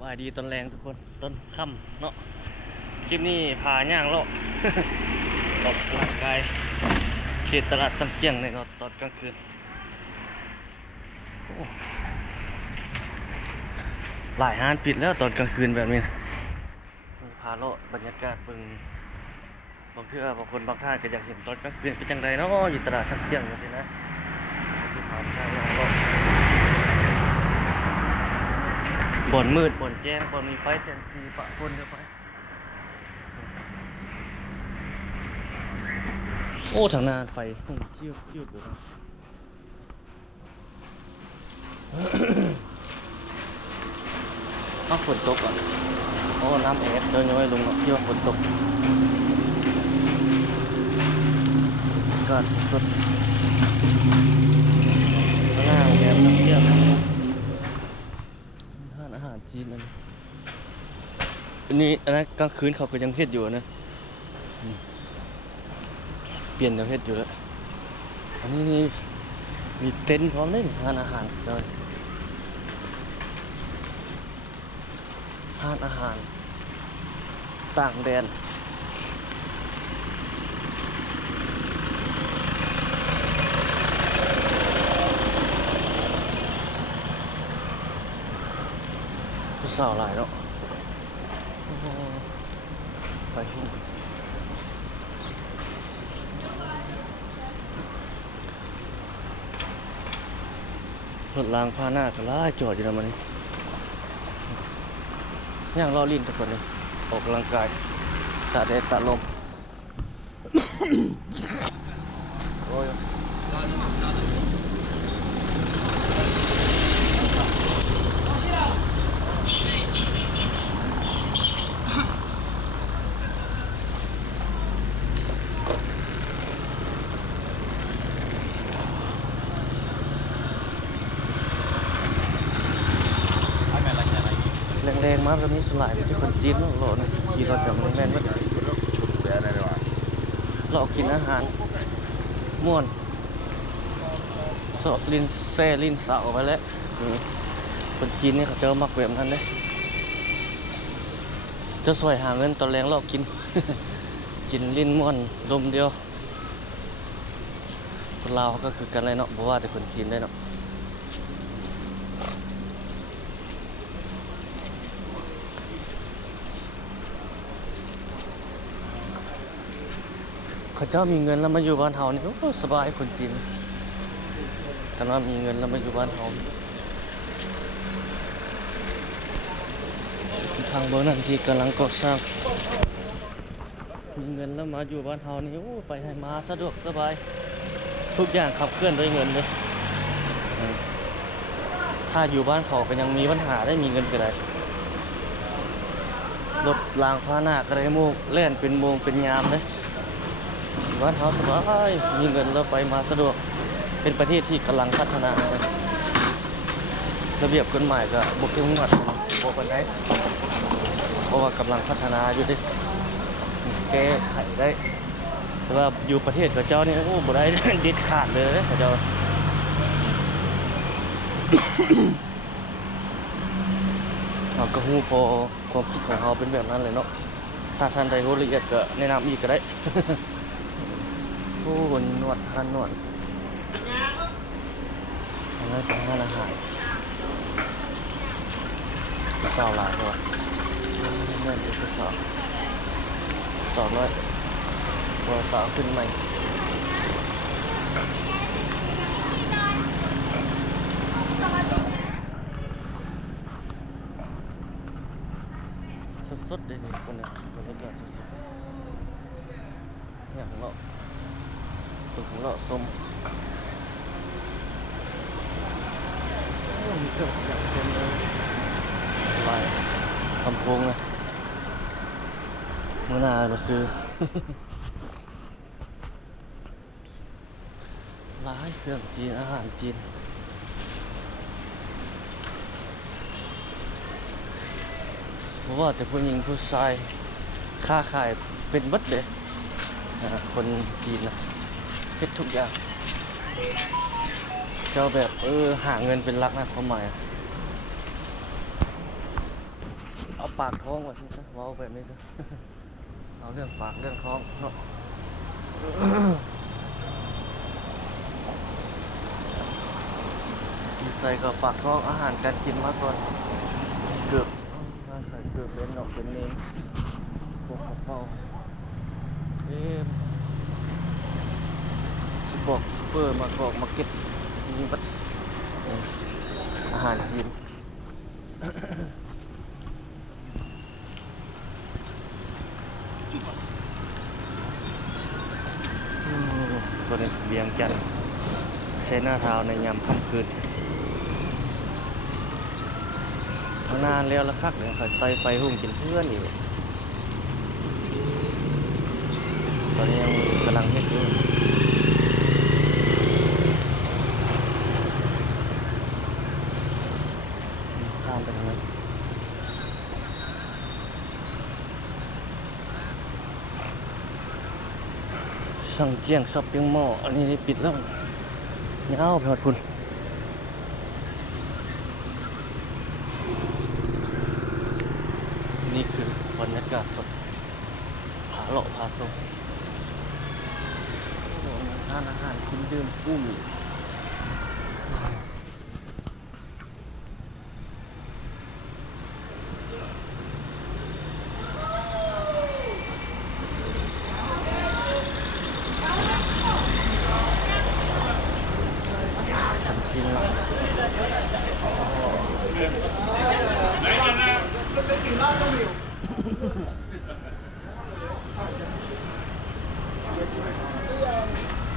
บายดีตอนแรงทุกคนต้นค่ำเนาะคลิปนี้พาย่างเลาะ ออกกำลังกายเขตตลาดจำเจียงในเนาะตอนกลางคืนหลายห้างปิดแล้วตอนกลางคืนแบบนี้นะพาเลาะบรรยากาศเบิ่งบางเทื่อบางคนบางท่านก็อยากเห็นตอนกลางคืนเป็นจังไดเนาะอยู่ตลาดจำเจียงแบบนี้นะที่พาทางเลาะบ่อนมืดบ่อนแจ้งบ่อนมีไฟแสงสีปะปนกันไปโอ้ทางหน้าไฟเชี่ยวเชี่ยวอยู่อ้าวฝนตกอ่ะโอ้น้ำแอบเดินย้อยลงเที่ยวฝนตกก็สดข้างหน้าแอบน้ำเที่ยวร้านอาหารจีนอันนี้อันนั้นกลางคืนเขาก็ยังเฮ็ดอยู่นะเปลี่ยนแล้วเฮ็ดอยู่แล้วอันนี้นี่มีเต็นท์พร้อมเลยร้านอาหารเลยร้านอาหารต่างแดนผู้สาวหลายเนาะไปหุ่นรถรางพาหน้าก็ล่าจอดอยู่นะมันนี่ย่างล้อลิ้นทุกคนเลยออกกำลังกายตาแดดตาลมโอ้ยแรงๆมากแบบนี้สลายที่คนจีนเนาะโหลนะขี่รถแบบแม่นๆเรากินอาหารม่วนสดลิ้นแซ่ลิ้นเสาไปแล้วคนจีนนี่เขาเจอมักแบบนั้นเลยจะสวยหาเงินตอนแรงเรากิน กินลิ้นม่วนดมเดียวคนลาวก็คือกันเลยเนาะเพราะว่าแต่คนจีนได้เนาะเขาเจ้ามีเงินแล้วมาอยู่บ้านเฮานี่โอ้สบายคนจีนกันว่ามีเงินแล้วมาอยู่บ้านเฮาทางเบอร์นั้นที่กำลังก่อสร้างมีเงินแล้วมาอยู่บ้านเฮานี่โอ้ไปให้มาสะดวกสบายทุกอย่างขับเคลื่อนด้วยเงินเลยถ้าอยู่บ้านเขาก็ยังมีปัญหาได้มีเงินก็ได้รถรางพาหน้าก็ได้โมกเล่นเป็นโมงเป็นยามเลยบ้านเฮาสบายมีเงินแล้วไปมาสะดวกเป็นประเทศที่กำลังพัฒนาระเบียบกฎหมายก็บกเข้มงวดบ่ปานใดเพราะว่ากำลังพัฒนาอยู่ดิแก้ไขได้แต่ว่าอยู่ประเทศกับเจ้านี่โอ้บ่ได้ เด็ดขาดเลยกับเจ้า เราก็ฮู้พอความคิดของเราเป็นแบบนั้นเลยเนาะถ้าท่านใดรู้ละเอียดก็แนะนำอีกก็ได้ โอ้วันนวดท่านนวดอันนั้นเป็นร้านอาหารสาวหลายตัวเงินดูสาวสาวน้อยตัวสาวขึ้นใหม่สดๆเลยนี่คนเนี่ยบรรยากาศสดๆเนี่ยของเราตึกของเราส้มมีเครื่องอย่างเต็มเลยลายลำโพงนะเมื่อหน้ามาซื้อ ร้านเครื่องจีนอาหารจีนเพราะว่าแต่ผู้หญิงผู้ชายค้าขายเป็นบัดเลยคนจีนนะเพชรทุกอย่าง เจ้าแบบหาเงินเป็นหลักนะความหมาย ปากท้องว่าสิซะเว้าแบบนี้ซะ เอาเรื่องปากเรื่องท้องเนาะ อยู่ใส่กับปากท้องอาหารการกินมาก่อนเกือบมาใส่เกือบเป็นดอกเป็นเนมพวกกระเป๋าสิบอกซุปเปอร์มาร์กมาเก็ตมีบัตอาหารจีน ตัวนี้เบียงจันทน์ใช้หน้าเท้าในยามค่ำคืนข้างหน้าเลี้ยวละคักเลยใส่ไตไฟหุ่งกินเพื่อนอยู่ตอนนี้ยังกำลังเฮ็ดอยู่ข้ามไปทางนั้นสั่งเจียงช็อปปิ้งมอลล์อันนี้ได้ปิดแล้วยาวไปหมดคุณนี่คือบรรยากาศสดผาเลาะผาส้มทานอาหารกินดื่มกุ้งฉันกินละ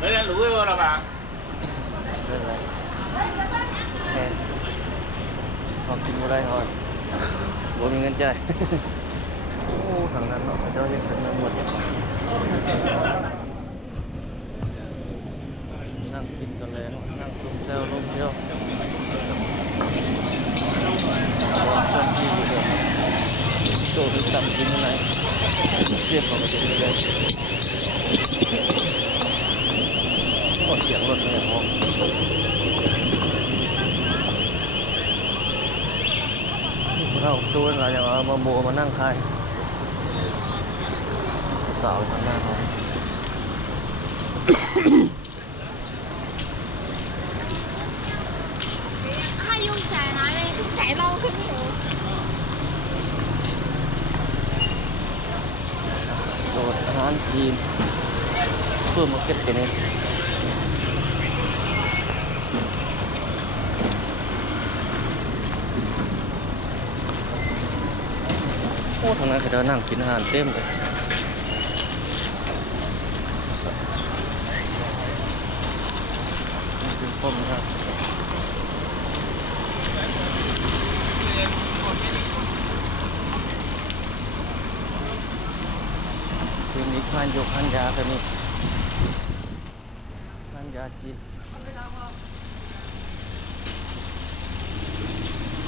Đấy là lúa rồi là bạn. เรื่องอะไรแม่พอกินบ่ได้ฮอดบ่มีเงินจ่าย โอ้ทางนั้นเนาะเจ้าเฮ็ดเป็นเงินหมดอย่างนั่งกินกันเลยเนาะนั่งซุ่มแซวลมเที่ยวคนที่อยู่เดิมโตถึงต่ำกินอะไรเสียบเข้าไปกินเลยหมดเสียงรถเลยห้องเราตัวอะไรอย่างเอามาโบมานั่งคายสาวทางหน้าเขา 他用仔拿嚟仔撈佢冇。 โดดอาหารจีนเพื่อมาเก็ตเจนี่โอ้ทางนั้นเขาจะนั่งกินอาหารเต็มเลยนี่คือต้มครับคืนนี้คานยกคานยากันนี่คานยาจีน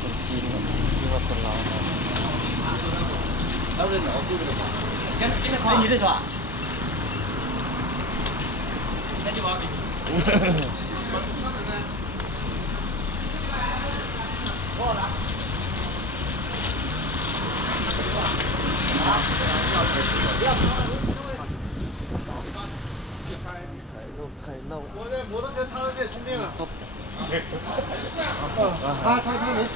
คนจีนเนอะที่ว่าคนลาวครับ Đâu lên nổ tôi được. Cái nó khó gì đấy sao? Cái gì bảo bị. ไข่ลูกไข่เล่า 我在摩托车插到这充电了。 ครบ 插没事。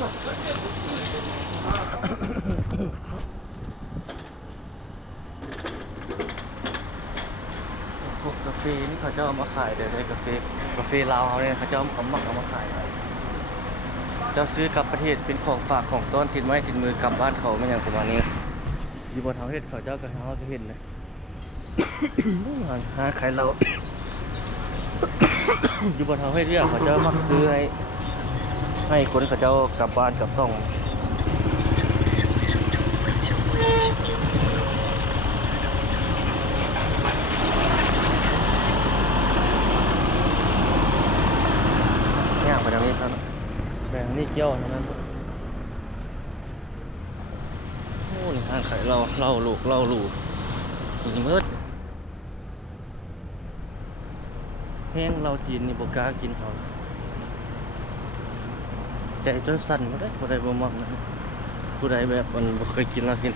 พวกกาแฟนี่เขาจะเอามาขายเดี๋ยวได้กาแฟลาวเขาเนี่ยเขาจะเอามาขายเจ้าซื้อกลับประเทศเป็นของฝากของต้อนติดไม้ติดมือกลับบ้านเขาไม่อย่างประมาณนี้อยู่บนทางเฮ็ดเขาเจ้ากับเขาจะเห็นเลย หาขายเรา อยู่บนทางเฮ็ดเรียกเขาเจ้ามักซื้อให้คนเขาเจ้ากลับบ้านกลับซ่องย่างไปทางนี้ซะนะไปทางนี้เกี่ยวทางนั้นโอ้นี่ห้างขายเหล้าลูกนี่มืดแห้งเหล้าจีนนี่บ่กล้ากินเขาใจจนสั่นบ่ได้บ่มักนะ ผู้ใดแบบมันบ่เคยกินแล้วกิน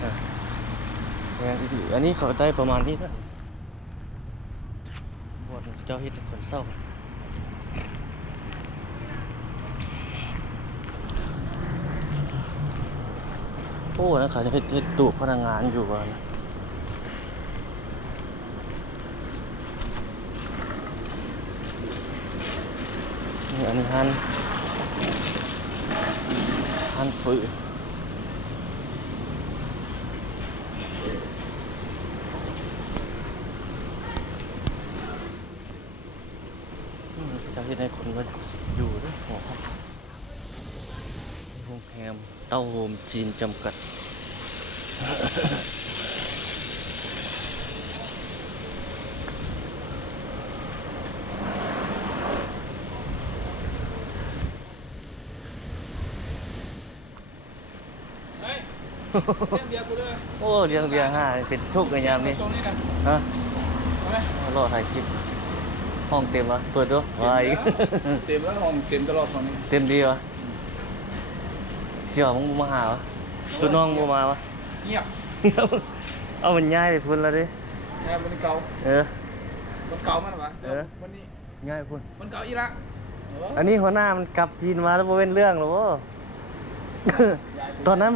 แพงอีหลีอันนี้เขาได้ประมาณนี้นะบ่อนเจ้าเฮ็ดคนเศร้าโอ้นะเขาจะเฮ็ดตู้พนักงานอยู่ว่านะนี่อันนี้หันฝืนจะเห็นให้คนมาอยู่ด้วยหัวครับโรงแรมเต้าโฮมจีนจำกัด เฮ้ยเบียร์กูด้วย โอ้เรียงง่ายเป็นทุกข์ในยามนี้ ตรงนี้นะ ฮะ เอาไหม รอถ่ายคลิปห้องเต็มวะเปิดด้วยวาย เต็มแล้วห้องเต็มตลอดตอนนี้ เต็มดีวะเสี่ยวมึงบ่มาหาวะตัวน้องบ่มาวะ เงียบ เอามันง่ายไปพุ่นแล้วดิ แอบมันเก่า เออ มันเก่ามันวะ เออ วันนี้ ง่ายไปพุ่น มันเก่าอีละ อันนี้หัวหน้ามันกลับจีนมาแล้วบ่เป็นเรื่องหรอก ตอนนั้น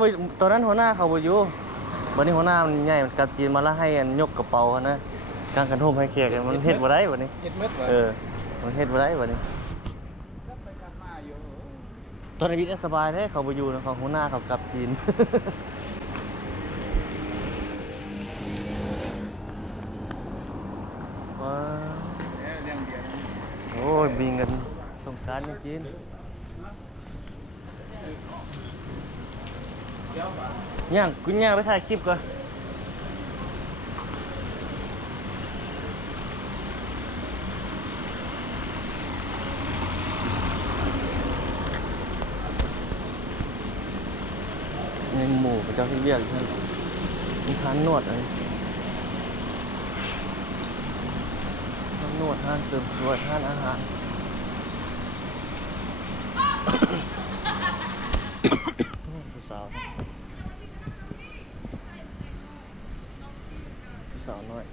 หัวหน้าเขาบ่อยู่วันนี้หัวหน้ามันใหญ่มันกลับจีนมาแล้วให้อันยกกระเป๋าเขานะกางกันโฮมให้แขกมันเฮ็ดบ่ได้วันนี้ เห็ดเม็ดวะ เออมันเฮ็ดบ่ได้วันนี้ กลับไปกลับมาอยู่ ตอนนี้วิทย์สบายแท้เขาบ่อยู่นะเขาหัวหน้าเขากลับจีน ว้าว เนี่ยเรื่องเบียร์นี่ โอ้ยมีเงินสงกรานต์จีน เดี๋ยววะ ย่างกูย่างไปถ่ายคลิปก่อนในหมู่พระเจ้าที่เรียกท่านมีร้านนวดอะไรร้านนวดร้านเสริมสวยร้านอาหาร ผู้สาวผู้สาวน้อย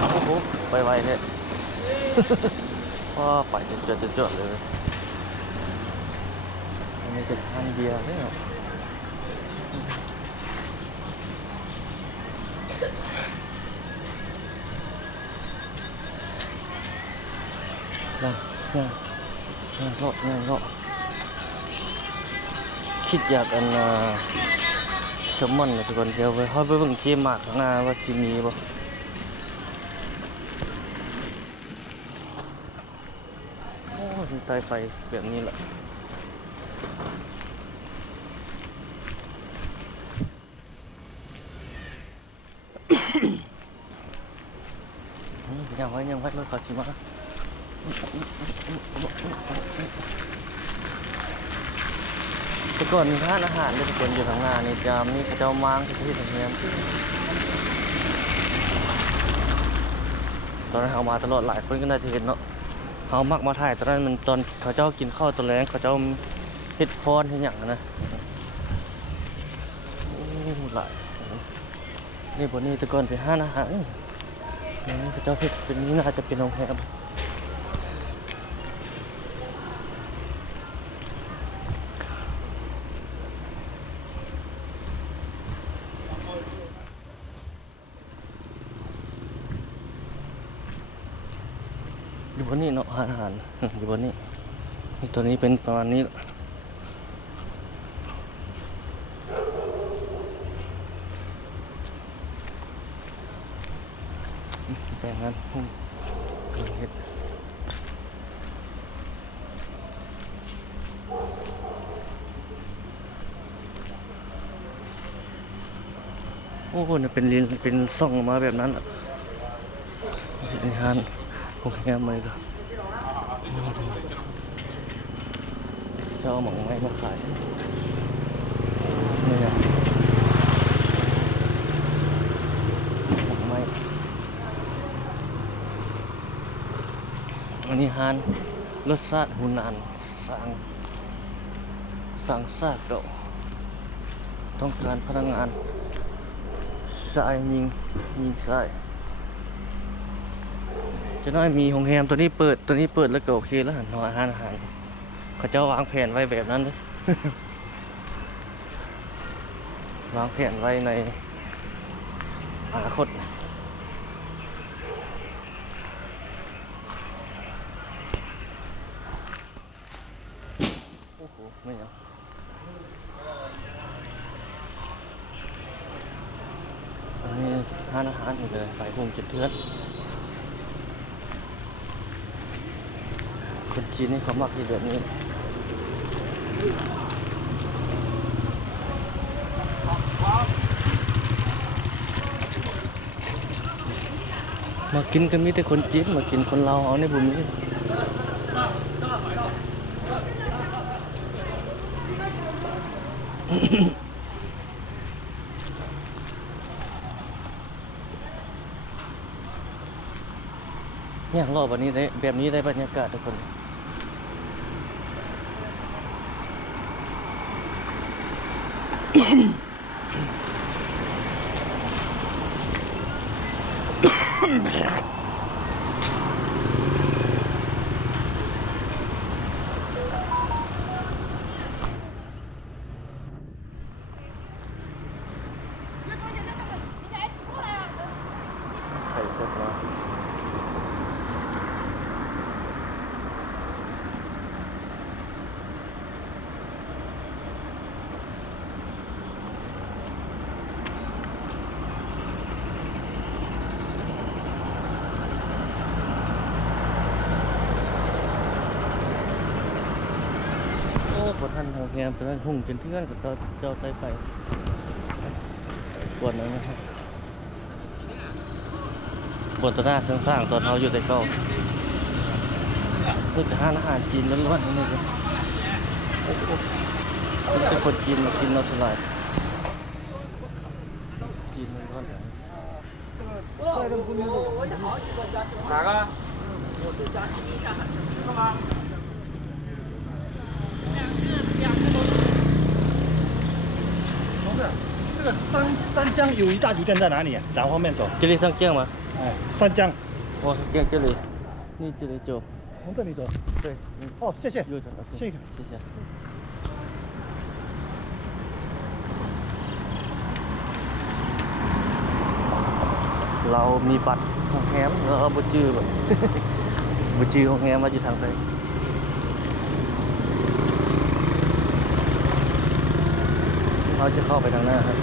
โอ้โหไปไวเลย ว้าไปจดเลย อันนี้เป็นทานเบียร์ใช่ไหมนั่งเลาะคิดอยากอันแซลมอนเลยทุกคนเดี๋ยวไปเบิ่งเจมากข้างหน้าว่าสิมีบ่โอ้ยไตไฟแบบนี้แหละยังไว้รถเขาสิมาแต่ก่อนมีร้านอาหารเลยทุกคนอยู่ข้างหน้านี่จามนี่เขาเจ้ามางที่ทำเนียมตอนนั้นเอามาตลอดหลายคนก็น่าจะเห็นเนาะเอามักมาถ่ายตอนนั้นมันตอนเขาเจ้ากินข้าวตอนแรงเขาเจ้าเฮ็ดฟอนเฮ็ดหยังนะโอ้หลายนี่บนนี้แต่ก่อนเป็นห้านอาหารนี่เขาเจ้าเฮ็ดเป็นนี้น่าจะเป็นโรงแรมอยู่บนนี้เนาะอาหารอยู่บนนี้นี่ตัวนี้เป็นประมาณนี้แปลงนั้นกำลังเฮ็ดโอ้โหเนี่ยเป็นลิ้นเป็นซ่องมาแบบนั้นอ่ะนี่ฮะโอเคมาเลยก็จะเอาหมองไม้มาขายนี่นะ นี้ฮานรสชาติหูนานสั่งซาเก่าต้องการพนักงานสายยิงสายจะน้อยมีโรงแรมตัวนี้เปิดแล้วก็โอเคแล้วนอนอาหารเขาเจ้าวางแผนไว้แบบนั้นเลย วางแผนไว้ในอนาคตโอ้โหไม่เอาอันนี้ร้านอาหารนี่เลยไฟพุ่งจุดเทือนคนจีนนี่เขามักที่แบบนี้มากินก็มีแต่คนจีนมากินคนลาวเอาในบุมีเนี่ยรอบวันนี้ได้แบบนี้ได้บรรยากาศทุกคนไข่เสร็จแล้วปวดทันโรงแรมตอนนั้นหุ่งจนเทื่อนกับเจ้าไตไฟปวดนั้นนะครับปวดตัวหน้าสร้างตอนเราอยู่แต่เก่าเพื่อจะหาอาหารจีนล้วนๆนี่เลยเป็นคนจีนมากินเราสลายจีนล้วนๆ哪个？同志，这个三江友谊大酒店在哪里？哪方面走？这里上江吗？哎，三江，哦，江这里，你这里走，从这里走。对，哦，谢谢，右转，谢谢。谢谢。เรามีบัตรโรงแรมเราบุจื้อแบบ บุจื้อโรงแรมมาอยู่ทางใดเราจะเข้าไปทางหน้าครับ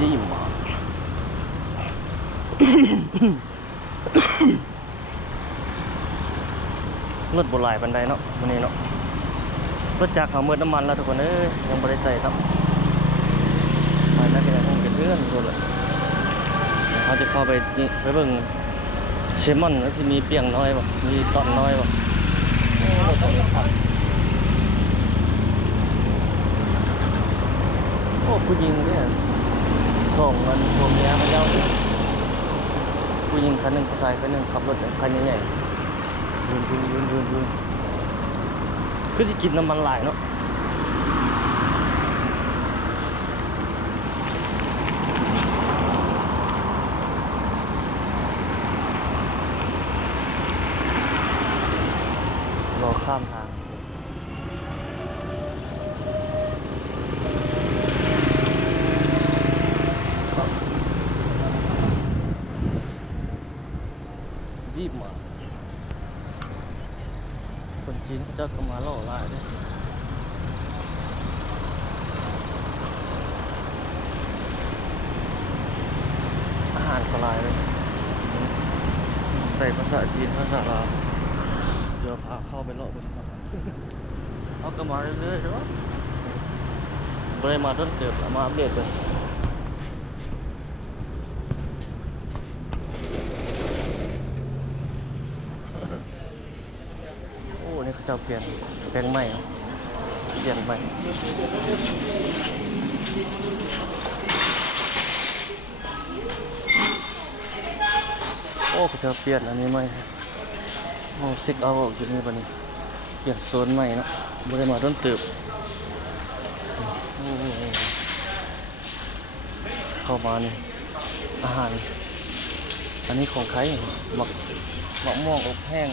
ดีมาก รถโบราณบันไดเนาะวันนี้เนาะรถจักรเขาเมื่อน้ำมันแล้วทุกคนยังไม่ได้ใส่ครับไปน่าจะยังคงจะเลื่อนตัวเลยเขาจะเข้าไปนี่ไปเบิ่งเชมอนแล้วที่มีเปียงน้อยป่ะมีตอนน้อยป่ะโอ้ผู้หญิงเนี่ยส่งเงินพวกเมียมาเย้าผู้หญิงคันหนึ่งผู้ชายคันหนึ่งขับรถคันใหญ่ๆยืนคือจะกินน้ำมันหลายเนาะรอข้ามทางรีบมาคนจีนเขาจะเข้ามาล่อลายด้วยอาหารก็ลายเลยใส่ภาษาจีนภาษาลาวเดี๋ยวพาเข้าไปเลาะบนเอาก็มาเรื่อยๆใช่ไหมไม่ได้มาต้นเติบมาอัปเดตเลยโอ้นี่เขาจะเปลี่ยนแปลงใหม่เปลี่ยนใหม่ ก็จะเปลี่ยนอันนี้ใหม่โอ้ซิกเอาออกอยู่นี่บัดนี้เปลี่ยนโซนใหม่เนาะบ่ได้มาโดนเติบโอ้เข้ามานี่อาหารอันนี้ของไทยหมักม่วงอบแห้ง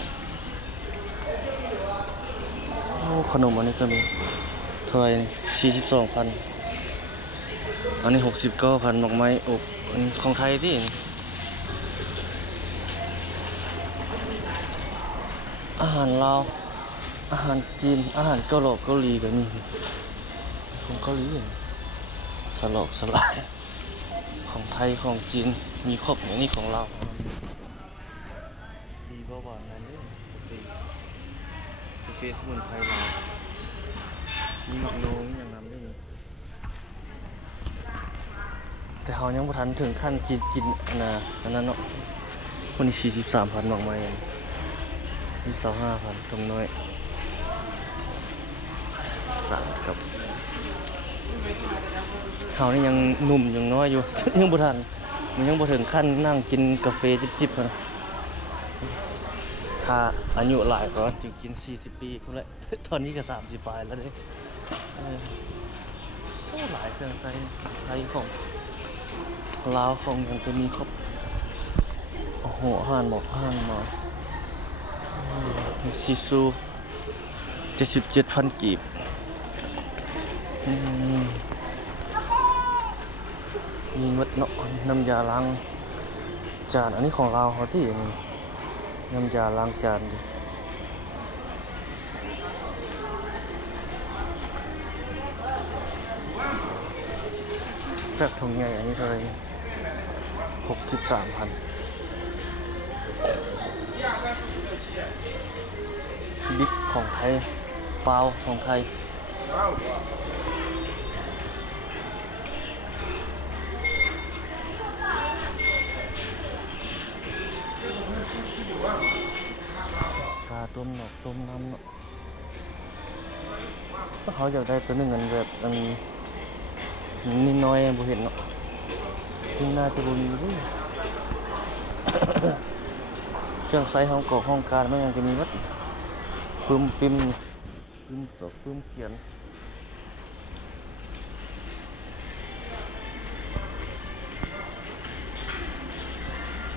โอ้ขนมอันนี้ก็มีเท่าไหร่นี่42,000อันนี้69,000หมกไม้อบอันนี้ของไทยที่อาหารลาวอาหารจีนอาหารเกาหลีก็มีของเกาหลีสลอกสลายของไทยของจีนมีครบอย่างนี้ของเราดีกว่านั่นเลยกาแฟสมุนไพรลาวมีมักโนมีอย่างนั้นด้วยแต่เขายังบ่ทันถึงขั้นกินอันนั้นเนาะคนนี้43,000หมากไม้นี่25,000ตรงน้อยต่างกับเขานี่ยังหนุ่มยังน้อยอยู่ ยังบ่ทันมันยังบ่ถึงขั้นนั่งกินกาแฟจิบๆนะถ้าอายุหลายก็จึงกิน40 ปีพุ่นแหละ ตอนนี้ก็30ปลายแล้วเด้โอ้หลายเครื่องใช้ไทยของลาวของยังจะมีครบโอ้โหอาหารหมกอาหารมาชิซู77,000 กีบมีมัดเนาะน้ำยาล้างจานอันนี้ของเราเขาที่น้ำยาล้างจานดิแพ็คถุงใหญ่อันนี้เท่าไหร่63,000บิ๊กของไทยเปล่าของไทยปลาต้มหนอกต้มน้ำเนาะถ้าเขาอยากได้ตัวหนึ่งเงินแบบมันนิดน้อยบ่เห็นเนาะที่น่าจะบุญอยู่ดิเครื่องใช้ห้องกรอกห้องการมันยังจะมีวัดปึ้มตอกปึ้มเขียน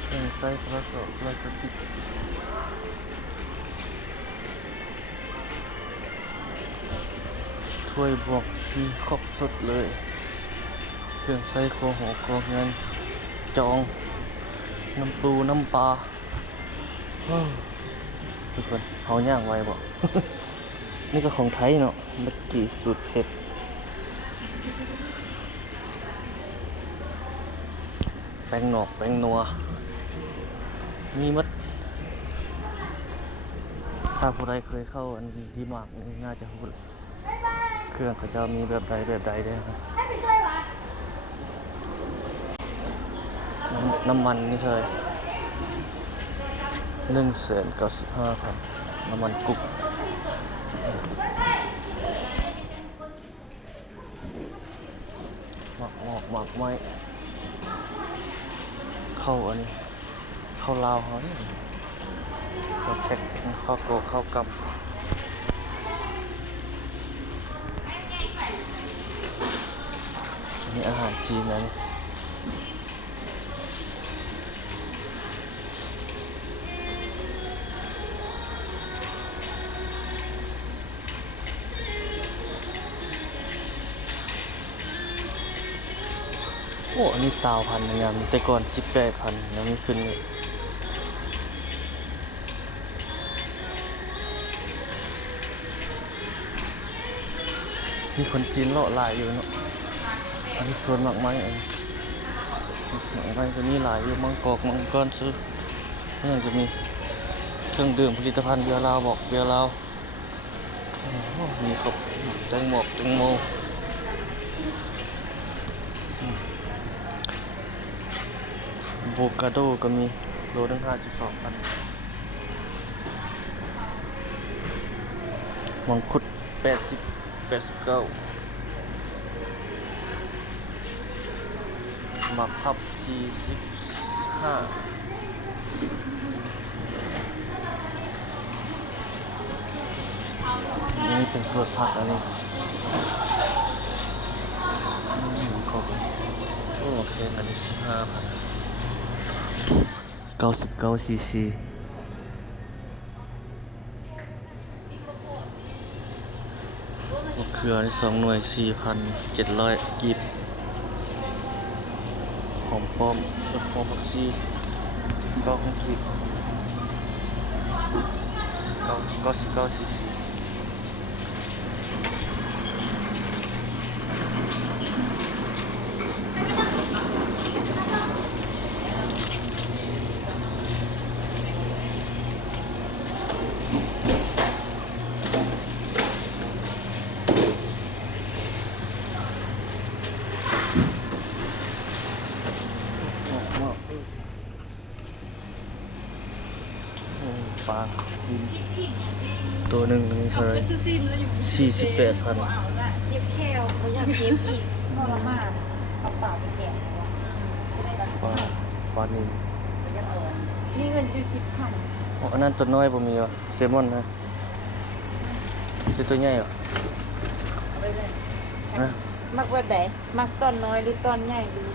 เครื่องใช้พลาสติกถ้วยบวกที่ครบสุดเลยเครื่องใช้โคหกโคเงินจองน้ำปูน้ำปลาทุกคนเขาย่างไว้บอก นี่ก็ของไทยเนาะเมื่อกี้สูตรเผ็ดแป้งหนอกแป้งนัวมีมัดถ้าผู้ใดเคยเข้าอันดีมากนี่น่าจะรู้เครื่องเขาจะมีแบบใดได้ครับน้ำมันนี่ใช่195,000น้ำมันกุ๊กหมักไม้เข้าอันนี้เข้าลาวเขาเนี่ยเข้าแพ็คเข้าโกเข้ากำอันนี้อาหารจีนนะนี่โอ้อันนี้20,000นะครับแต่ก่อน18,000แล้วนี่ขึ้นเลยมีคนจีนเลาะหลายอยู่เนาะอันนี้สวนหมากไม้หมากไม้ก็มีหลายอยู่มังกรซื้อนี่จะมีเครื่องดื่มผลิตภัณฑ์เบียร์ลาวบอกเบียร์ลาวมีครบแตงโมโวคาโดก็มีโลนึง5.2,000มังคุด89หมักพับ45 นี่เป็นส่วนผักอันนี้ครบโอเคอันนี้15,000 99 cc มะเขือนี่2 หน่วย 4,700 กีบหอมป้อมหอมผักชี9 กีบ99 cc ปลาดินตัวหนึ่งนี่เท่าไหร48,000 เย็บแควเขาอยากเย็บอีกทรมานเอาเปล่าไปแกะ ปลานิล นี่เงินอยู่10,000 อันนั้นตัวน้อยบ่มีวะเซลมอนนะเป็นตัวใหญ่เหรอฮะ มักแบบไหนมักตอนน้อยหรือตอนใหญ่หรือ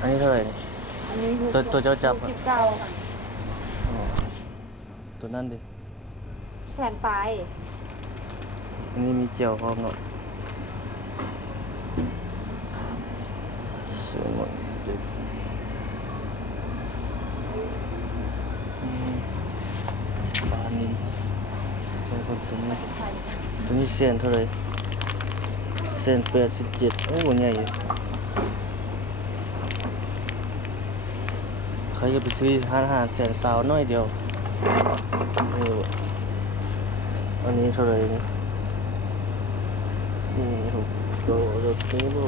อันนี้เท่าไหร่นี่ อันนี้ ตัวเจ้าจับอะ 19 อ๋อตัวนั้นดิ แสนปลาย อันนี้มีเจียวพร้อมเนาะเซลมอนเด็กปลานิลใส่คนตัวนี้เซนเท่าไหร่เซน87โอ้ใหญ่อยู่ใครจะไปซื้อร้านอาหารแสนสาวน้อยเดียวอันนี้เท่าไหร่นี่6 โลรถนี้โล197106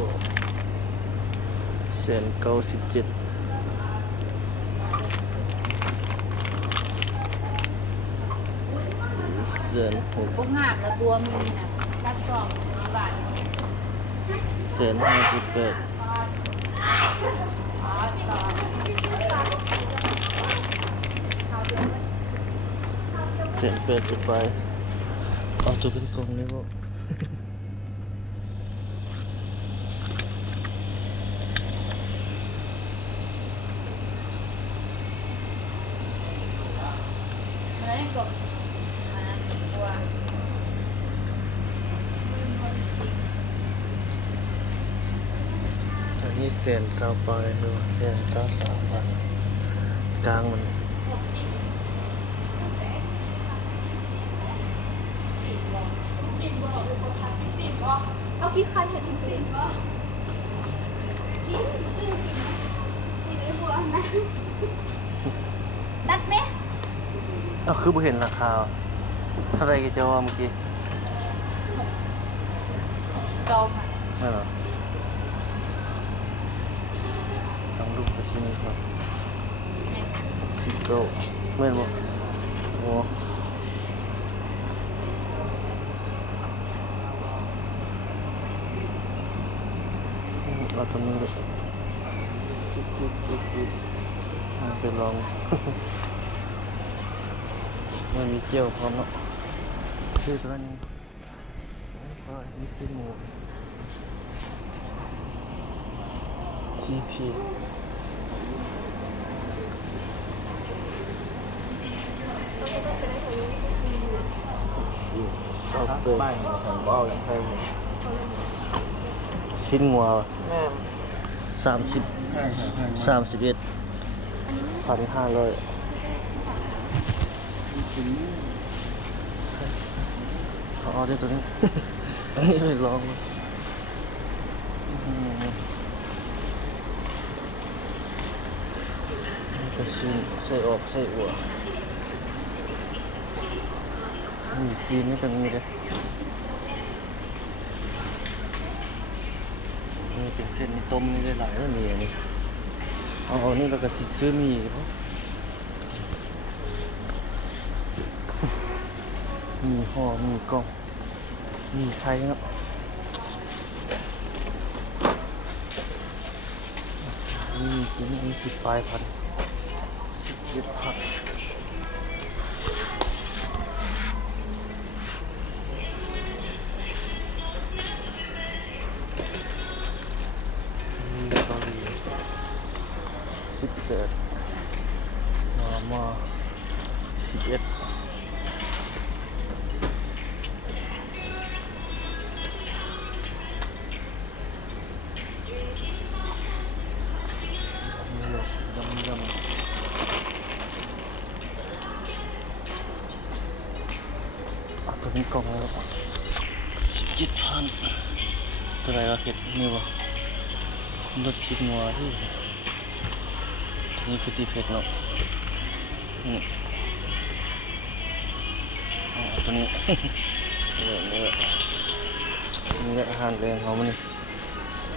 พวกงาบแล้วตัวมีนะรักกล่องบาท 158จะไปเอาตัวเป็นกล่องเลยบ่อะไรกบตัว อันนี้120,000หรือ123,000กลางมัน เอาคิดคันเห็นจริงๆก็กินซื้อกินไอ้บัวนะดัดไหม คือบ่เห็นราคาเท่าไหร่กี่เจ้าว่าเมื่อกี้ เก่าค่ะ ไม่หรอต้องรูปไปชิ้นนี้ครับ19ไม่รู้โอ้เอาตัวนี้เลยไปลอง มันมีเจลพร้อมเนาะชื่อตัวนี้มีซีหมูTP ชอบเลย บ้านของบ้าอย่างไร ชิ้นงัว แม่ 31,500เอาที่ตัวนี้ อันนี้ไปลองกระชินใส่ออกใส่อัวมีจีนนี่ก็มีเลยนี่เป็นเส้นนี่ต้มนี่ได้หลายแล้วมีอันนี้เอานี่เราก็ซื้อมีเพราะมีห่อมีกล่องมีไทยเนาะมีจริงมี10 ปลายพัน ยึดผักเกาหลี18มา11ยำตัวนี้กล่องแล้ว17,000ตัวไหนวะเห็ดนี่วะรสชิมงัวที่ตัวนี้คือจีเผ็ดเนาะตัวนี้ นี่แหละอาหารแรงเขามันนี่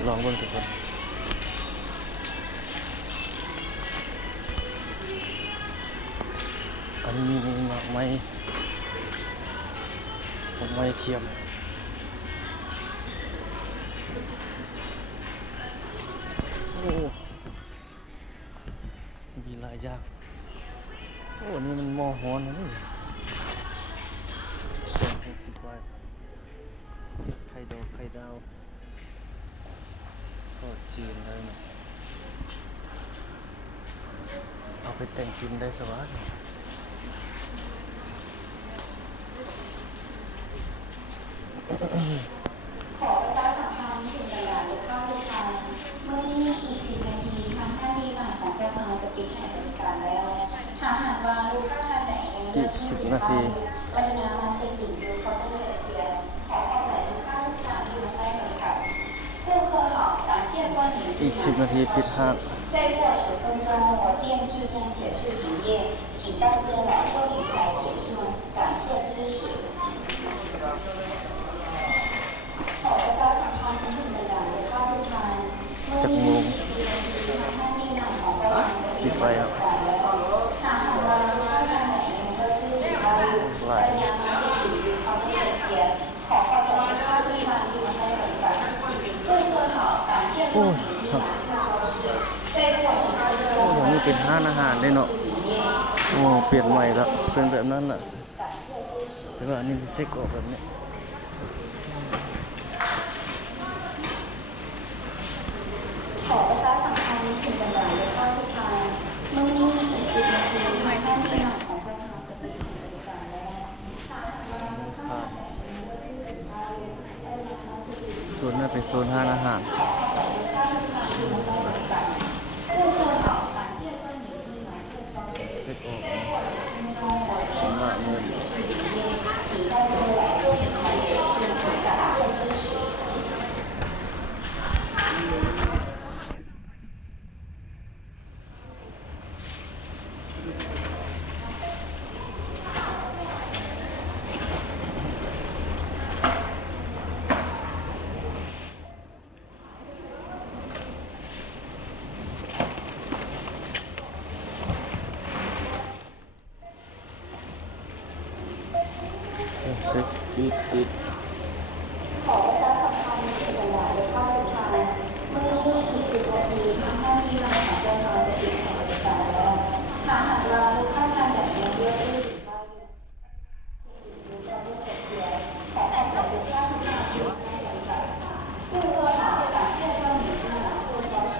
ลองเบิ่งทุกคนอันนี้มีหมากไม้เทียมโอ้มีหลายอย่างโอ้นี่มันหม้อฮ้อนนะนี่260 บาทไข่ดาวก็จีนได้เนาะเอาไปแต่งกินได้สบายขอประชาสัมพันธ์ถึงตลาดและข้าวลูกค้าเมื่อนี้อีก10 นาทีทางท่าทีใหม่ของเจ้าพนักจะปิดให้บริการแล้วหากว่าลูกค้าท่านไหนยังเลือกที่จะเข้ากรุณามาเช็คบิลดูเขาต้องเสียขอเข้าใจลูกค้าที่มาใช้บริการ顾客好，感谢光临。 อีก10 นาทีปิดห้าง再过10分钟，我店即将结束营业，请到街来收银台结算，感谢支持。ขอประชาสัมพันธ์ถึงตลาดและข้าวลูกค้าเมื่อนี้อีก10 นาทีทางท่าทีใหม่ของเราจะปิดให้บริการแล้วหากว่าลูกค้าท่านไหนยังเลือกซื้อสินค้าอยู่กรุณามาเช็คบิลดูเขาต้องเสียขอเข้าใจลูกค้าที่มาใช้บริการ顾客好，感谢光临马特超市。再过10分钟， โอ้นี่เป็นห้านอาหารได้เนาะโอ้เปลี่ยนใหม่ละเป็นแบบนั้นแหละแต่ว่าอันนี่เป็นไส้กรอกแบบนี้ ขอประชาสัมพันธ์ถึงตลาดและข้าวลูกค้าเมื่อนี้อีก10 นาทีทางท่าทีใหม่ของเจ้าพนักจะปิดให้บริการแล้วส่วนนั้นเป็นโซนห้านอาหารไส้กรอกชำระเงินเซ็กติด ขอประชาสัมพันธ์ถึงตลาดและข้าวลูกค้าเมื่อนี้อีก10 นาทีทางท่าทีใหม่ของเจ้าพนักจะปิดให้บริการแล้วหากว่าลูกค้าท่านใดยังเลือกซื้อสินค้าอยู่จะเลือกเสียขอเข้าใจลูกค้าที่มาใช้บริการ顾客好，感谢光临马特超市。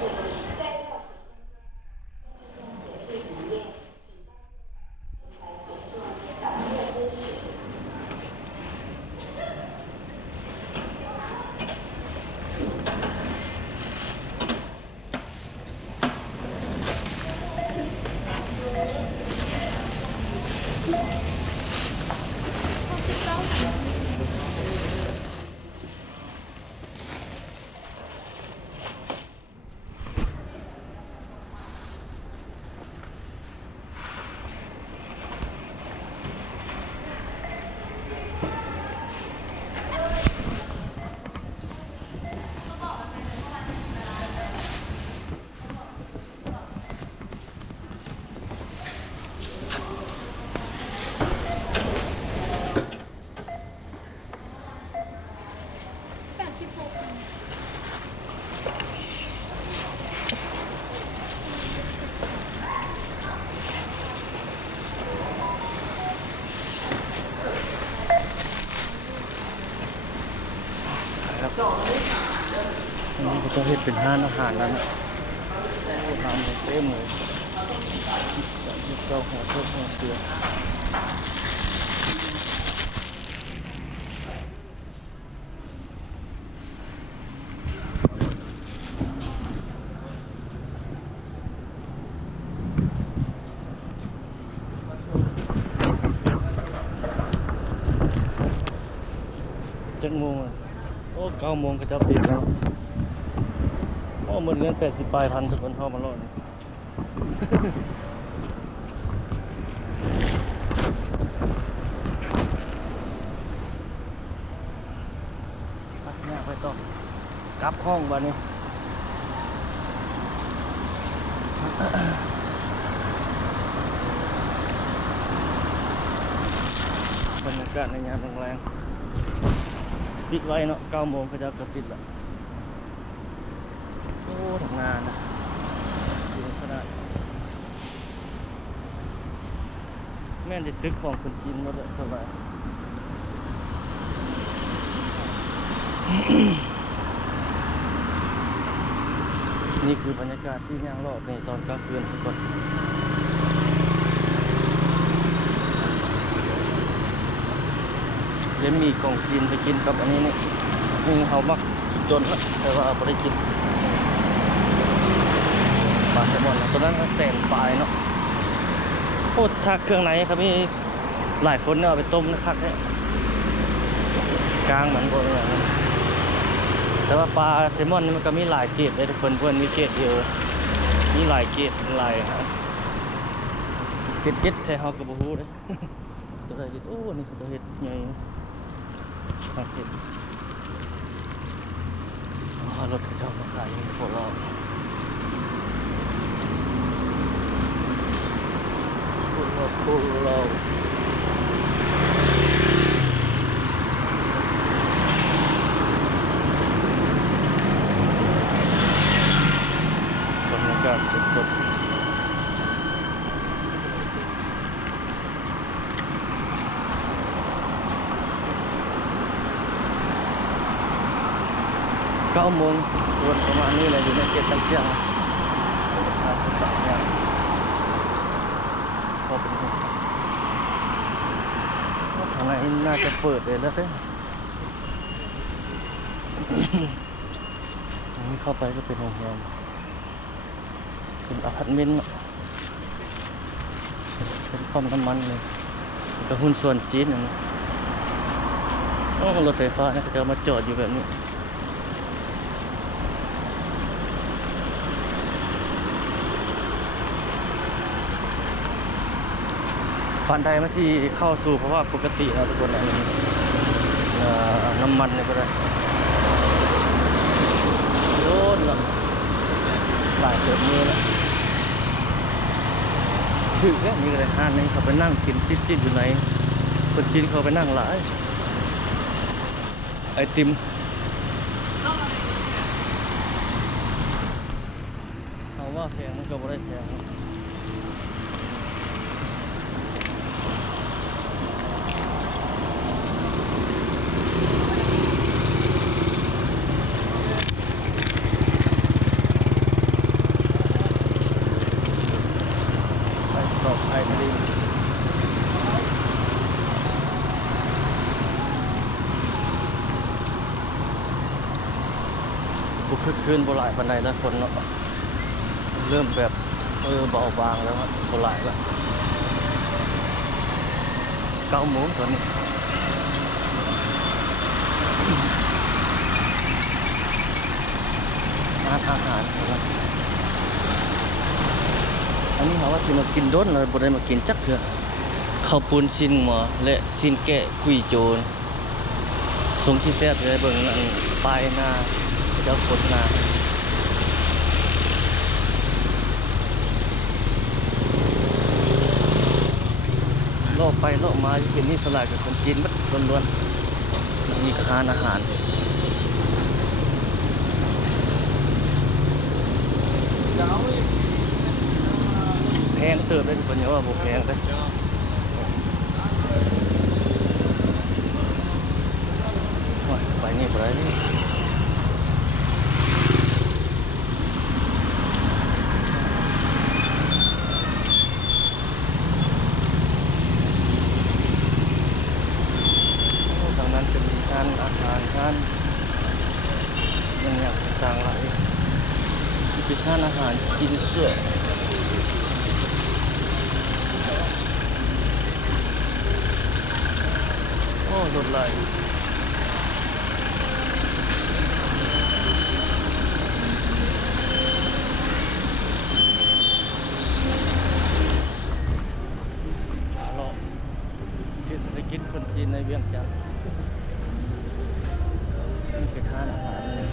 再过10分钟，即将结束营业，请到来结算，感谢支持。เ อันนี้ก็จะเฮ็ดเป็นห้านอาหารแล้วนะโอ้น้ำเต็มเลย39หัวเสื้อหัวเสือจักโมงอ่ะโอ้9 โมงก็จะปิดแล้วโอ้หมดเงิน80 ปลายพันทุกคนเข้ามารอดนี่ ไปเนี่ยไปต่อกลับห้องบ้านนี้ บรรยากาศในยามแรงๆปิดไว้เนาะ9 โมงเขาจะกระปิดละโอ้ทำงานนะสูงขนาดแม่นจะตึกของคนจีนหมดเลยสบาย นี่คือบรรยากาศที่ย่างรอดในตอนกลางคืนทุกคนเดี๋ยวมีของกินไปกินกับอันนี้นี่เขามักจนละแต่ว่าไม่ได้กินปลาแซลมอนตัวนั้นแสนปลายเนาะโอ้ถ้าเครื่องในครับมีหลายคนเนี่ยเอาไปต้มนะครับเนี่ยกลางเหมือนกันอย่างนั้นแต่ว่าปลาแซลมอนนี่มันก็มีหลายเกรดเลยทุกคนเพื่อนมีเกรดเดียวมีหลายเกรดหลายฮะเกรดเจ็ดแท้เขาก็บ่ฮู้เลย ตัวใดเห็ดโอ้นี่คือตัวเห็ดใหญ่นะเห็ดรถกระเจ้ามาขายนี่พวกเราบรรยากาศสดๆ9 โมงวนประมาณนี้เลยอยู่ในเขตตั้งเที่ยงทางสามอย่างพอเป็นทางไหนน่าจะเปิดเลยแล้วเด้ อันนี้เข้าไปก็เป็นโรงแรมเป็นอพาร์ตเมนต์เป็นปั๊มน้ำมันเลยก็หุ้นส่วนจีนอย่างนี้โอ้รถไฟฟ้านะก็จะมาจอดอยู่แบบนี้ฟันใดมันสิเข้าสู่เพราะว่าปกติเราทุกคนอันนี้น้ำมันนี่ก็ได้โยนละหลายตัวนี้แล้วถึงแล้วนี่ก็เลยห้านนี่เขาไปนั่งกินจิ๊บๆอยู่ไหนคนจีนเขาไปนั่งหลายไอติมเอาว่าแพงมันก็ไม่ได้แพงไอ้ทะเลบุกคืนโบราณปันใดแล้วฝนเนาะเริ่มแบบเบาบางแล้วครับโบราณแล้ว9 โมงตอนนี้อาหารอันนี้เขาว่าสิมากินโดนเลยบ่ได้มากินจักเถื่อข้าวปุ้นซินหมอและซินแกะกุยโจนสมที่แซ่บเลยเบิ่งนั่นป้ายหน้าเจ้าโฆษณาโลกไปโลกมาอยู่ที่นี่สลายกับคนจีนมัดล้วนๆนี่ก็ทานอาหารแพงเติบได้ทุกคนเนี่ยว่าบ่แพงเลยไปนี่ไปนี่ านอาหารร้านอย่างต่างๆหลายนี่เป็นร้านอาหารจีนสวยโอ้รถไหลเศรษฐกิจคนจีนในเวียงจันทร์นี่คือร้านอาหารเลย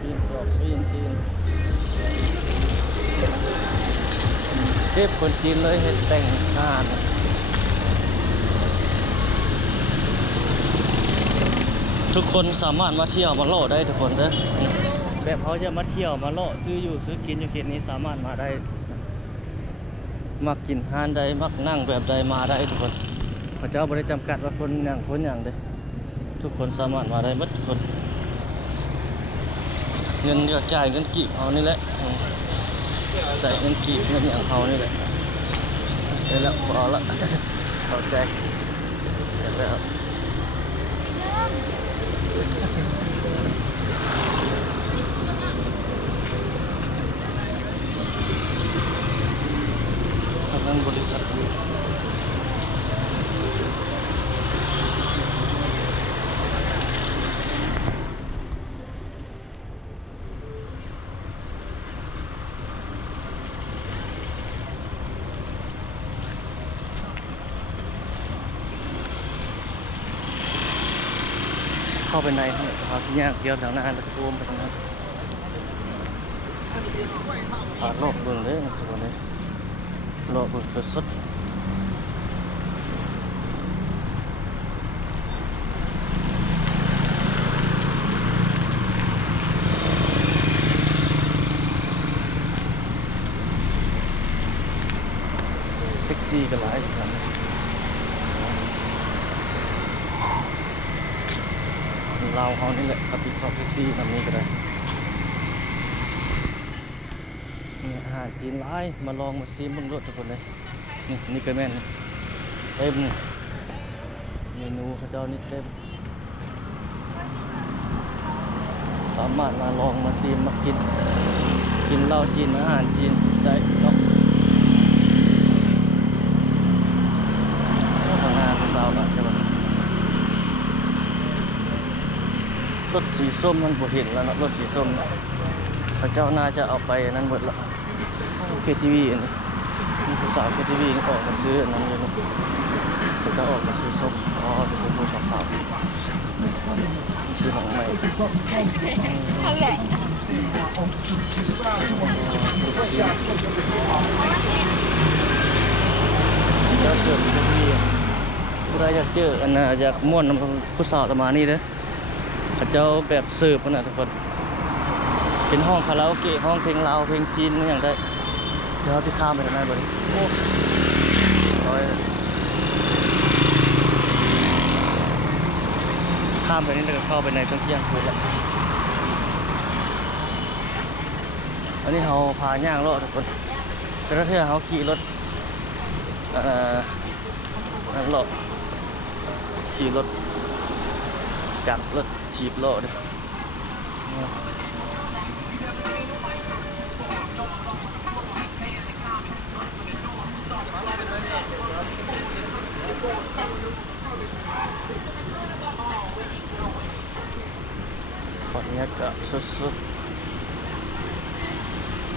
ปีนกรอบปีนจีนเชฟคนจีนเลยเห็นแต่งอาหารทุกคนสามารถมาเที่ยวมาโลดได้ทุกคนเด้อแบบเขาจะมาเที่ยวมาโลดซื้ออยู่ซื้อกินอยู่เขตนี้สามารถมาได้มักกินทานใดมักนั่งแบบใดมาได้ทุกคนพระเจ้าบริจำกัดว่าคนอย่างคนอย่างเด้ทุกคนสามารถมาได้หมดทุกคนเงินก็จ่ายเงินกีบเอานี่แหละจ่ายเงินกีบเงินอย่างเขานี่แหละได้แล้วพอละเข้าใจได้แล้วทางนั้นบริษัทอยู่เข้าไปในเนี่ยเขาสิยากเดียวแถวหน้าแล้วก็ท่วมไปทางนั้นผ่านรอบเบิ่งเลยทุกคนเลยรอบเบิ่งสดๆเซ็กซี่กันหลายครับเราเขานี่แหละขับบิ๊กซอกแท็กซี่ทำนี้ก็ได้นี่อาหารจีนหลายมาลองมาซิมเบิ่งรสทุกคนเลยนี่ก็แม่นเต็มเมนูเขาเจ้านี่เต็มสามารถมาลองมาซิมมากินเหล้าจีนอาหารจีนได้เนาะข้างหน้าเป็นสาวหลักใช่ไหมรถสีส้มมันบ่เห็นแล้วนะรถสีส้มนะพระเจ้าน่าจะเอาไปนั่นหมดละKTV อันนี้มีผู้สาว KTV นี่ออกมาซื้ออันนั้นเลยนะพระเจ้าออกมาซื้อส้มอ๋อจะเป็นผู้สาวซื้อของใหม่อะไรเจ้าเกิด KTV ผู้ใดอยากเจออันน่ะอยากม่วนผู้สาวประมาณนี้เด้อเขาเจ้าแบบเสิร์ฟนะทุกคนเป็นห้องคาราโอเกะห้องเพลงลาวเพลงจีนไม่อย่างได้เดี๋ยวที่ข้ามไปทางไหนบ่ดิโอ้ร้อยข้ามไปนี่แล้วก็เข้าไปในต้นเที่ยงคืนแล้วอันนี้เราพาย่างเลาะทุกคนแต่ถ้าเราขี่รถนั่งเลาะขี่รถจักรรถฉีบเลาะดิบรรยากาศสดๆ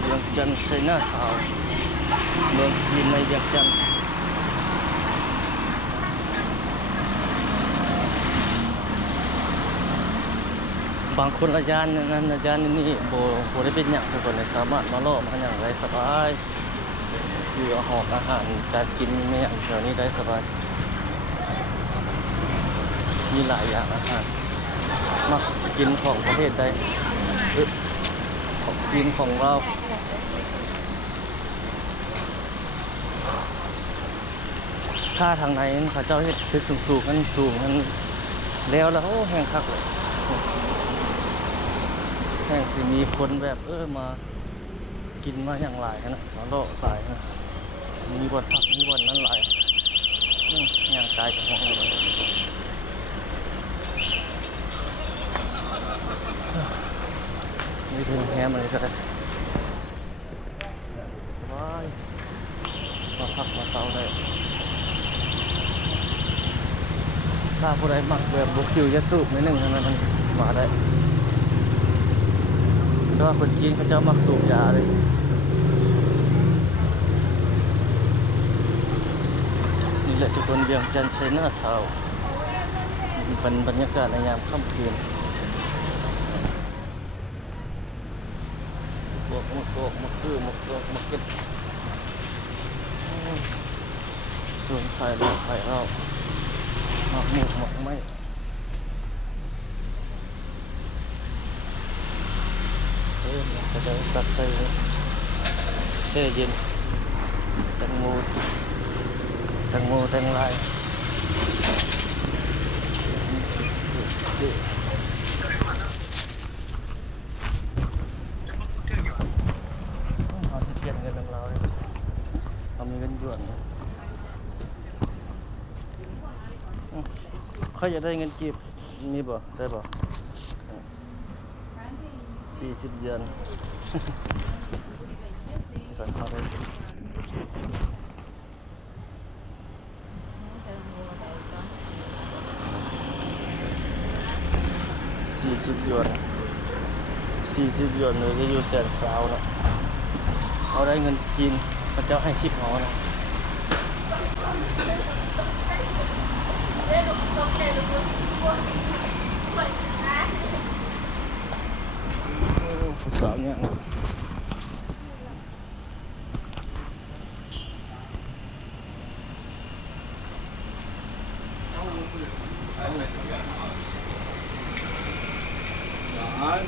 เวียงจันทร์ไชน่าทาวน์เมืองจีนในเวียงจันทร์บางคนอาจารย์นั้นอาจารย์นี่โบได้เป็นอย่างทุกคนเลยสามารถมาโลมาอย่างไรสบายคือหอบอาหารการกินไม่อย่างแถวนี้ได้สบายมีหลายอย่างอาหารมากินของประเทศใดของกินของเราถ้าทางไหนเขาเจ้าเฮ็ดตึกสูงๆนั้นสูงนั้นแล้วโอ้แห้งคักเลยแห้งสิมีคนแบบมากินมาอย่างหลายนะมาโลกหลายนะมีบ บ่อนผักมีบ่อนนั่นหลายย่างกายกับห้องเลยนี่ถึงแฮมอะไรก็ได้สบายมาพักมาเตาได้ถ้าผู้ใดมักแบบบุกคิวจะสูบนิดนึงเท่านั้นมันมาได้แต่ว่าคนจีนเขาเจ้ามักสูบยาเลยนี่แหละทุกคนเวียงจันทร์ไชน่าทาวน์เป็นบรรยากาศในยามค่ำคืนพวกมะกอกมะกือมะกอกมะเก็ดส่วนไข่เหล้าไข่เหล้าหมักหมูหมักไม้ก็จะตัดใส่แช่เย็นแตงโมแตงลายเอาสิเปลี่ยนเงินของเราเลยเอามีเงินหยวนเขาจะได้เงินกีบมีบ่ได้บ่40 เดือนก่อนเข้าไป40 หยวนเลยจะอยู่120,000นะเขาได้เงินจีนพระเจ้าให้ชิปเขานะผู้สาวเนี่ย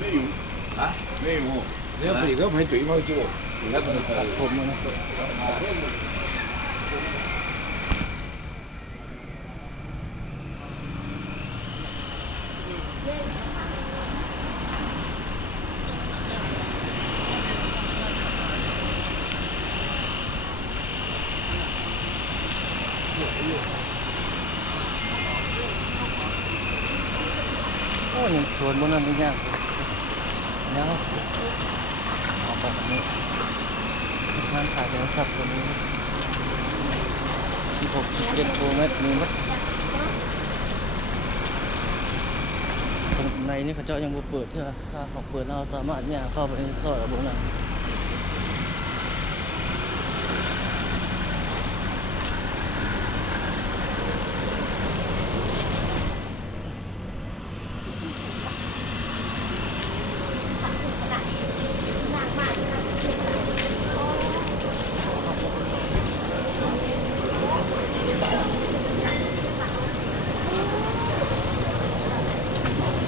没有啊，没有。你要别个排队嘛就，那个ตัดผมนะโอ้ยสวนบนนั้นไม่ยากแล้วเอาไปแบบนี้ทางขายโทรศัพท์ตัวนี้16-17 Pro Max มีมั้ยในนี้เขาเจ้ายังบ่เปิดเท่าถ้าเขาเปิดเราสามารถย่างเข้าไปในซอยระบบนั้น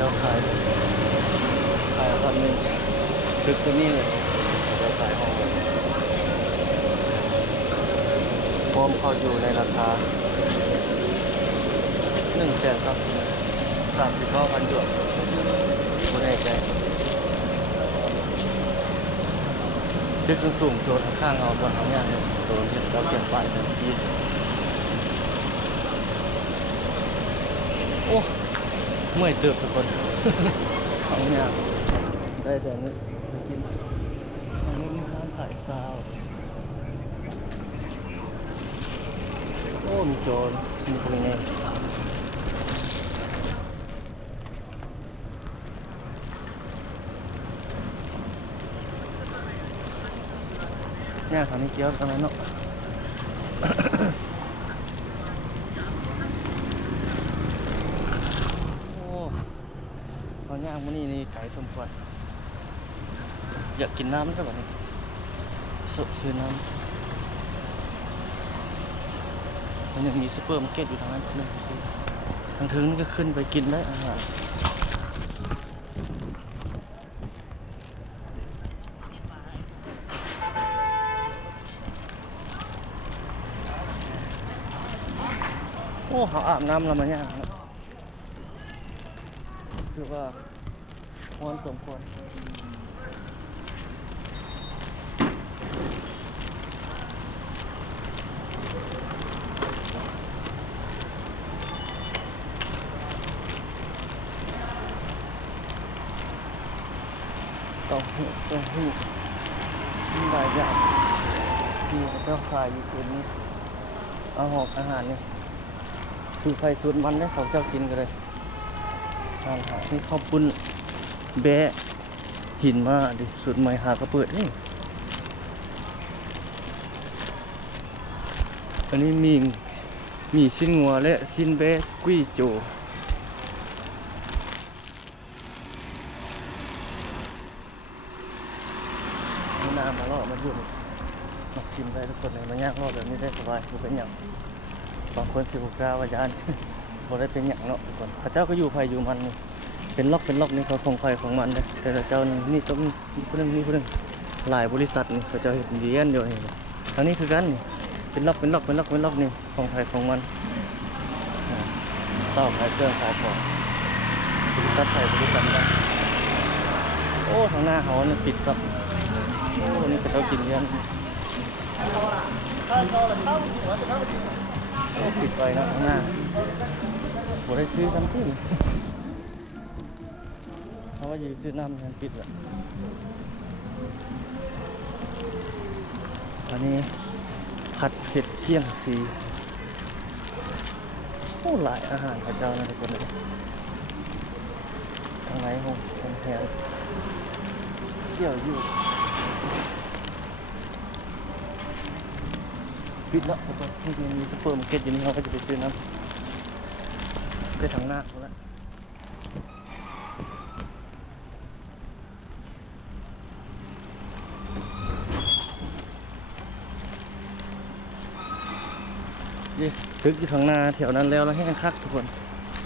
เจ้าขายตอนนี้ตึกตัวนี้เลยเจ้าขายห้องพร้อมเขาอยู่ในราคา139,000 หยวนไม่แน่ใจตึกสูงๆตัวข้างๆเอาบนทางย่างเนี่ยตัวที่เราเปลี่ยนป้ายทันทีโอ้เมื่อยเติบทุกคน ทำงานได้แต่นี้ไปกินทางนี้มีร้านขายซาวโอ้มีโจรมีคนไงเนี่ยทางนี้เกี่ยวตรงนั้นเนาะ ตอนย่างมื้อนี้นี่ไก่สมควรอยากกินน้ำใช่ป่ะนี่ซื้อน้ำมันยังมีซุปเปอร์มาร์เก็ตอยู่ทางนั้นนึงทางถึงนี่ก็ขึ้นไปกินได้อาหารโอ้เขาอาบน้ำแล้วมันย่างคือว่าควรสมควร เต้าหู้มีหลายอย่างมีเจ้าขายอยู่คืนนี้เอาหอกอาหารนี่สูตรไฟสูตรมันได้เขาเจ้ากินกันเลยอาหารนี่ข้าวปุ้นแบะหินมาดิสูตรใหม่หากระเปิดนี่อันนี้มีชิ้นงัวและชิ้นแบะกุ้ยโจนี่น้ำมาล่อมายุ่งมาชิมได้ทุกคนเลยมาย่างรอบแบบนี้ได้สบายดูเป็นอย่างบางคนสิบกล้าว่าจาน บ่ได้เป็นอย่างเนาะทุกคนเขาเจ้าก็อยู่ไผอยู่มันนี่เป็นล็อกนี่เขาของไผของมันเลยแต่ละเจ้านี่ต้องมีผู้นึงหลายบริษัทนี่เขาเจ้าเฮ็ดเรียนเดียวนี่ทางนี้คือกันนี่เป็นล็อกนี่ของไผของมันเศร้าขายเครื่องขายของบริษัทไผบริษัทกันโอ้ทางหน้าเขาเนี่ยปิดครับโอ้นี่เขาเจ้ากินเรียนโอ้ปิดไปนะข้างหน้าบ่ได้ซื้อซ้ำขึ้นเพราะว่าอยู่ซื้อน้ำมันปิดอ่ะอันนี้ผัดเผ็ดเที่ยงสีโอ้หลายอาหารข้าเจ้านะทุกคนเลยทางไหนห้องแถวเสี่ยวอยู่ปิดแล้วทุกคนที่มีซุปเปอร์มาร์เก็ตอยู่นี่เขาก็จะไปซื้อน้ำไปทางหน้าเขาแล้วนี่ตึกอยู่ทางหน้าแถวนั้นแล้วให้กันคักทุกคน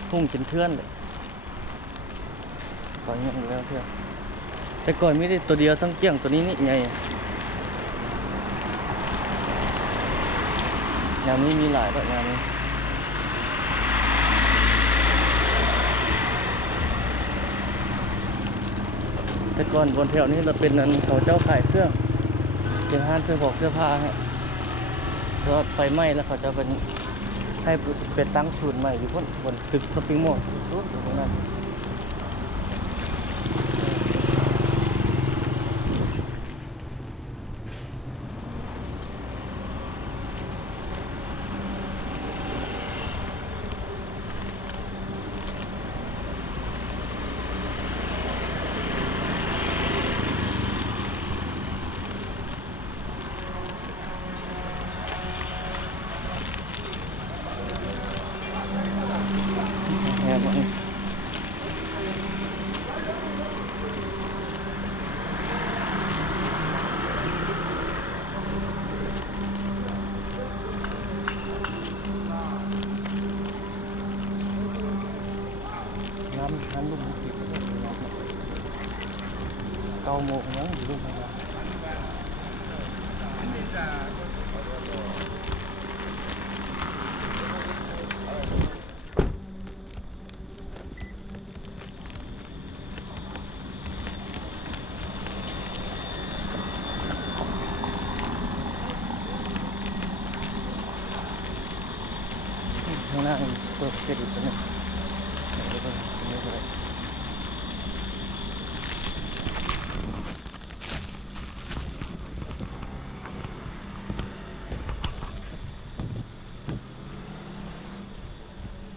พุ่งจนเทื่อนเลยก่อนยังอยู่แล้วเพื่อนแต่ก่อนไม่ได้ตัวเดียวทั้งเกี้ยงตัวนี้นี่ไงงานนี้มีหลายแบบงานนี้แต่ก่อนบนแถวนี้เราเป็นนั้นเขาเจ้าขายเครื่องเป็นห้างเสื้อผอกเสื้อผ้าฮะรถไฟไหม้แล้วเขาจะเป็นให้เป็นตั้งศูนย์ใหม่อยู่บนตึกสปริงมอลล์อยู่ตรงนั้นน้ำลุ่มติด9 โมงยังอยู่ลุ่มนะข้างหน้าเปิดเกล็ดตัวนี้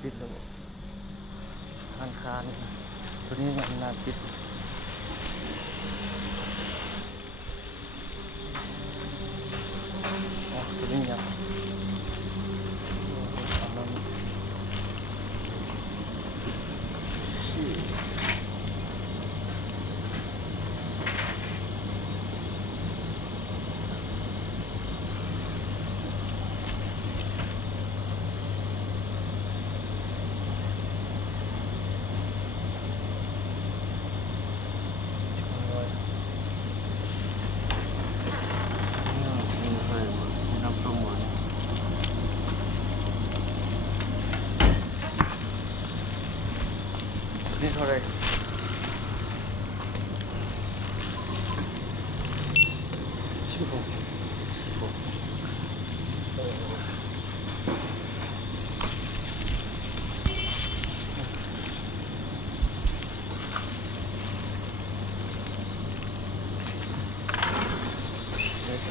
ปิดแล้วคานตัวนี้มันน่าปิดตัวนี้ยังนี่เท่าไร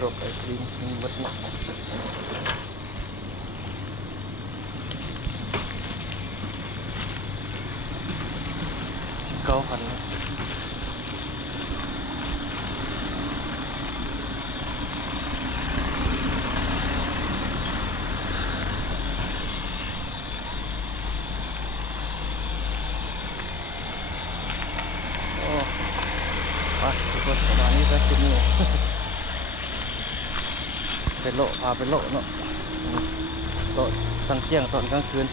รกไอศครีมมีหมดหมด19,000นะโอ้ไปทุกคนประมาณนี้จะกินนี่ เป็นโลพาเป็นโลเนาะโลสังเจียงตอนกลางคืน